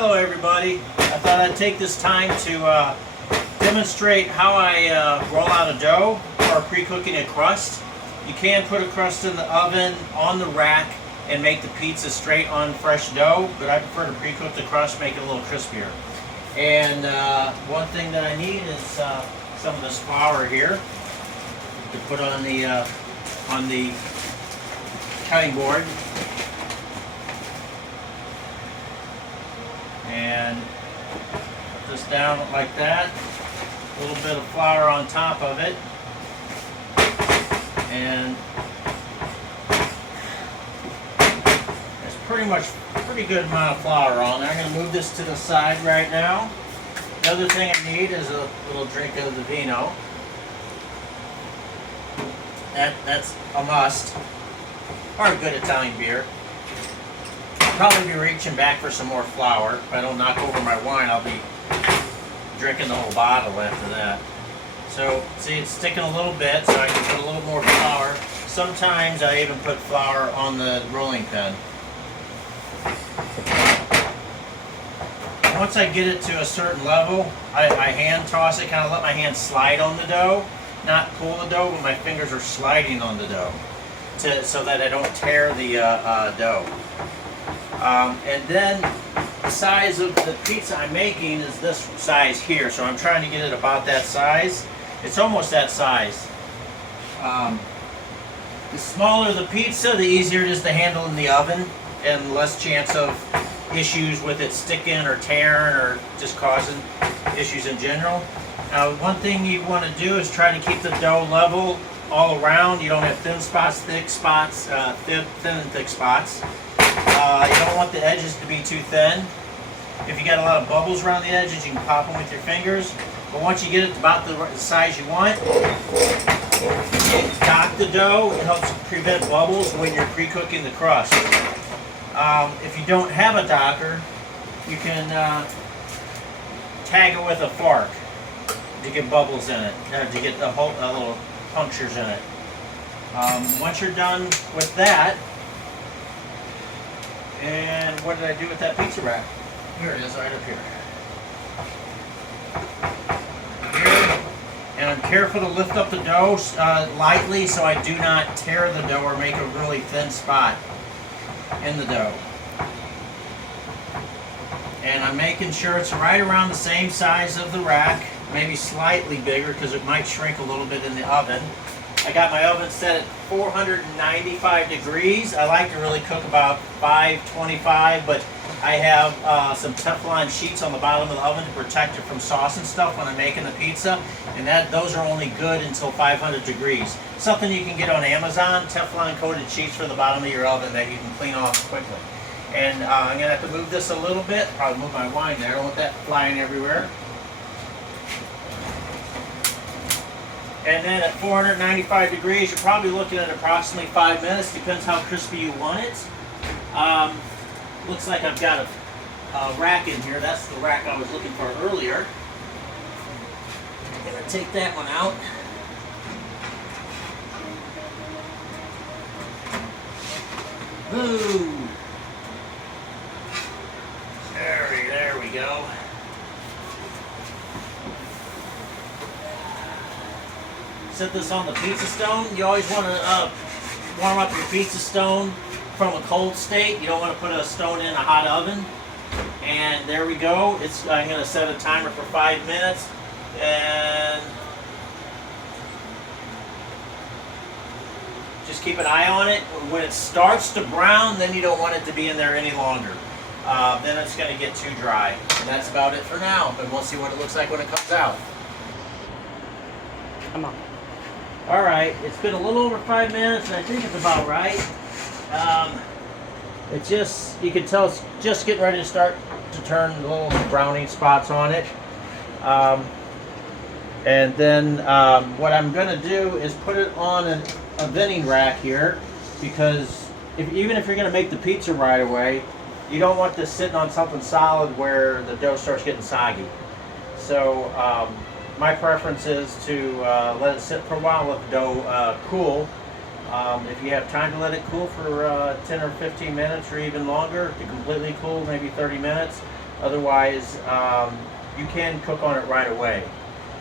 Hello everybody. I thought I'd take this time to demonstrate how I roll out a dough or pre-cooking a crust. You can put a crust in the oven on the rack and make the pizza straight on fresh dough, but I prefer to pre-cook the crust, make it a little crispier. And one thing that I need is some of this flour here to put on the cutting board. And put this down like that. A little bit of flour on top of it. And there's pretty good amount of flour on there. I'm going to move this to the side right now. The other thing I need is a little drink of the vino. That's a must. Or a good Italian beer. I'll probably be reaching back for some more flour. If I don't knock over my wine, I'll be drinking the whole bottle after that. So, see, it's sticking a little bit, so I can put a little more flour. Sometimes I even put flour on the rolling pin. Once I get it to a certain level, I hand toss it, kind of let my hand slide on the dough. Not pull the dough, but my fingers are sliding on the dough so that I don't tear the dough. And then the size of the pizza I'm making is this size here, so I'm trying to get it about that size. It's almost that size. The smaller the pizza, the easier it is to handle in the oven, and less chance of issues with it sticking or tearing or just causing issues in general. Now, one thing you want to do is try to keep the dough level all around. You don't have thin spots, thick spots, thin and thick spots. You don't want the edges to be too thin. If you got a lot of bubbles around the edges, you can pop them with your fingers. But once you get it about the size you want, you dock the dough. It helps prevent bubbles when you're pre-cooking the crust. If you don't have a docker, you can tag it with a fork to get bubbles in it, to get the whole little punctures in it. Once you're done with that, and what did I do with that pizza rack? Here it is, right up here. And I'm careful to lift up the dough lightly so I do not tear the dough or make a really thin spot in the dough. And I'm making sure it's right around the same size of the rack, maybe slightly bigger because it might shrink a little bit in the oven. I got my oven set at 495 degrees. I like to really cook about 525, but I have some Teflon sheets on the bottom of the oven to protect it from sauce and stuff when I'm making the pizza, and those are only good until 500 degrees. Something you can get on Amazon, Teflon coated sheets for the bottom of your oven that you can clean off quickly. And I'm going to have to move this a little bit, probably move my wine there, I don't want that flying everywhere. And then at 495 degrees, you're probably looking at approximately 5 minutes, depends how crispy you want it. Looks like I've got a rack in here. That's the rack I was looking for earlier. I'm going to take that one out. Ooh. There we go. Set this on the pizza stone. You always want to warm up your pizza stone from a cold state. You don't want to put a stone in a hot oven. And there we go. I'm going to set a timer for 5 minutes. And just keep an eye on it. When it starts to brown, then you don't want it to be in there any longer. Then it's going to get too dry. And that's about it for now. But we'll see what it looks like when it comes out. Come on. Alright, it's been a little over 5 minutes, and I think it's about right. You can tell it's just getting ready to start to turn little browning spots on it. And then what I'm going to do is put it on a venting rack here, because even if you're going to make the pizza right away, you don't want this sitting on something solid where the dough starts getting soggy. So my preference is to let it sit for a while, let the dough cool. If you have time to let it cool for 10 or 15 minutes or even longer, to completely cool, maybe 30 minutes, Otherwise, you can cook on it right away.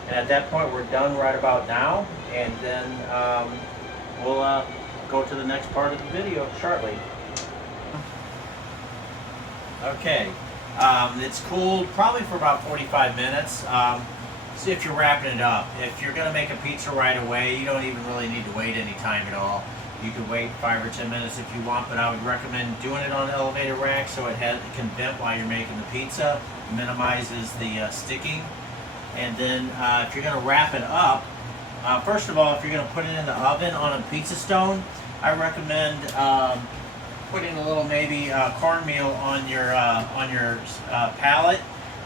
And at that point, we're done right about now, and then we'll go to the next part of the video shortly. Okay, it's cooled probably for about 45 minutes. See if you're wrapping it up. If you're gonna make a pizza right away, you don't even really need to wait any time at all. You could wait 5 or 10 minutes if you want, but I would recommend doing it on an elevator rack so it can vent while you're making the pizza, minimizes the sticking. And then if you're gonna wrap it up, first of all, if you're gonna put it in the oven on a pizza stone, I recommend putting a little maybe cornmeal on your pallet,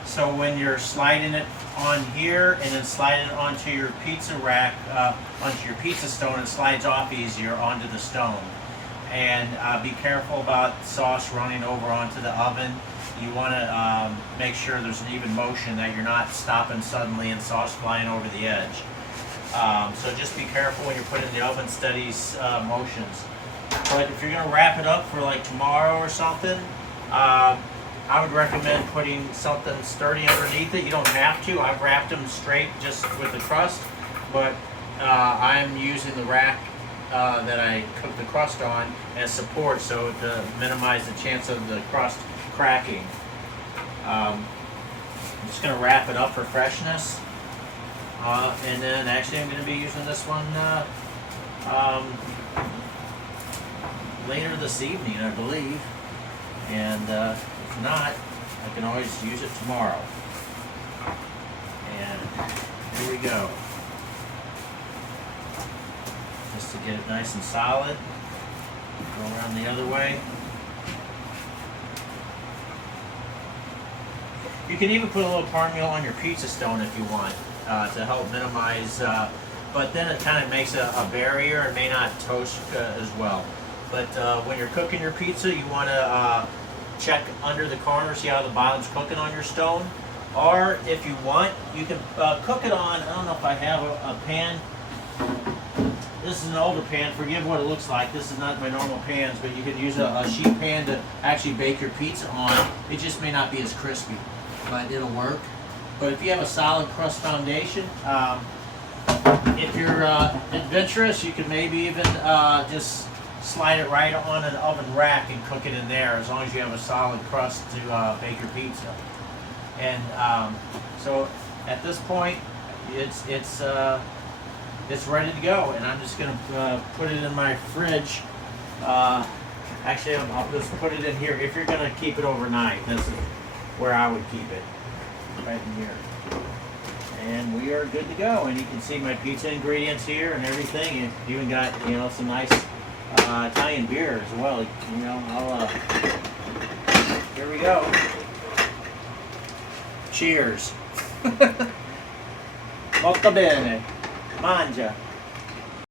so when you're sliding it on here and then sliding it onto your pizza rack, onto your pizza stone, it slides off easier onto the stone. And be careful about sauce running over onto the oven. You want to make sure there's an even motion, that you're not stopping suddenly and sauce flying over the edge. So just be careful when you're putting it in the oven, steady motions. But if you're going to wrap it up for like tomorrow or something, I would recommend putting something sturdy underneath it. You don't have to. I've wrapped them straight just with the crust, but I'm using the rack that I cook the crust on as support, so to minimize the chance of the crust cracking. I'm just going to wrap it up for freshness. And then actually I'm going to be using this one later this evening, I believe. And if not, I can always use it tomorrow. And here we go. Just to get it nice and solid. Go around the other way. You can even put a little cornmeal on your pizza stone if you want, to help minimize, but then it kind of makes a barrier and may not toast as well. But when you're cooking your pizza, you want to check under the corner, see how the bottom's cooking on your stone. Or if you want, you can cook it on, I don't know if I have a pan. This is an older pan, forgive what it looks like. This is not my normal pans, but you can use a sheet pan to actually bake your pizza on. It just may not be as crispy, but it'll work. But if you have a solid crust foundation, if you're adventurous, you can maybe even just slide it right on an oven rack and cook it in there, as long as you have a solid crust to bake your pizza. And so at this point, it's ready to go, and I'm just going to put it in my fridge. Actually, I'll just put it in here. If you're going to keep it overnight, this is where I would keep it, right in here. And we are good to go. And you can see my pizza ingredients here and everything. And even got, you know, some nice Italian beer as well. You know, here we go. Cheers. Molto bene. Mangia.